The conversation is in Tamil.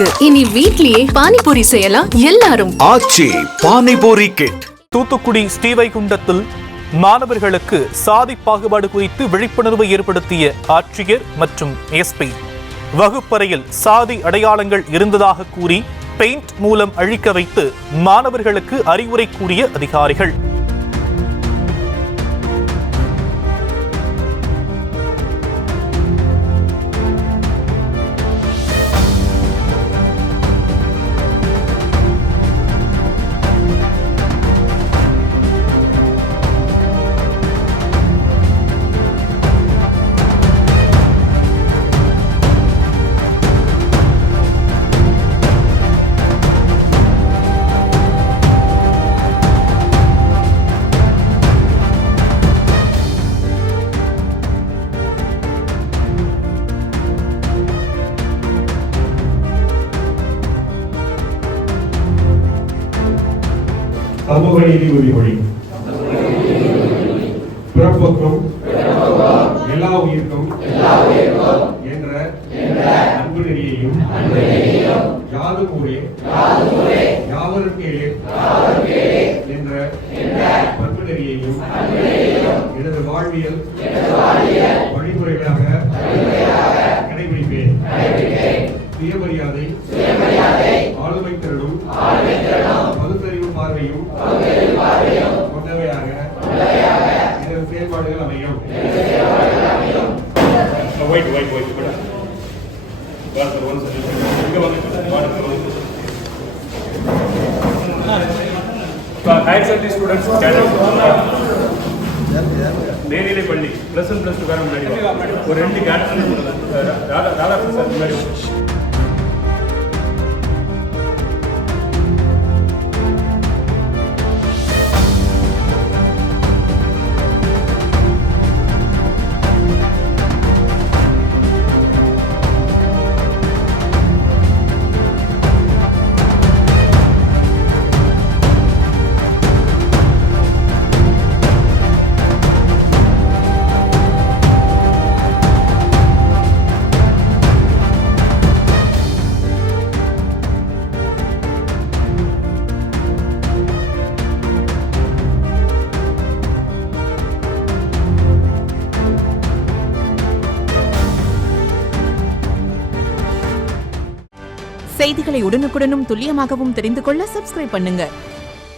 இருக்கு. இனி வீட்லயே பானிபூரி செய்யலாம் எல்லாரும். ஆச்சி பானிபூரி கிட். தூத்துக்குடி ஸ்ரீவைகுண்டத்தில் மாணவர்களுக்கு சாதி பாகுபாடு குறித்து விழிப்புணர்வு ஏற்படுத்திய ஆட்சியர் மற்றும் எஸ்பி. வகுப்பறையில் சாதி அடையாளங்கள் இருந்ததாக கூறி பெயிண்ட் மூலம் அழிக்க வைத்து மாணவர்களுக்கு அறிவுரை கூறிய அதிகாரிகள். சமூக நீதி உறுதிமொழி. பிறப்புக்கும் எல்லா உயிர்க்கும் என்ற அன்பு நெறியையும் யாதும் ஊரே யாவரும் கேளே என்ற பண்பு நெறியையும் எனது வாழ்வியல் வழிமுறைகளாக கடைபிடிப்பேன். சுயமரியாதை, ஆளுமை திறனும் பகுத்தறிவு பார்வையும் கொண்டவையாக எனது செயல்பாடுகள் அமையும். ஹையர் செகண்டரி ஸ்டூடெண்ட்ஸ் நேரிலே பள்ளி +1 +2 வேற முன்னாடி ஒரு 2 கேட்டகரி ராதாகிருஷ்ணன் சார் முன்னாடி. செய்திகளை உடனுக்குடனும் துல்லியமாகவும் தெரிந்து கொள்ள சப்ஸ்கிரைப் பண்ணுங்க.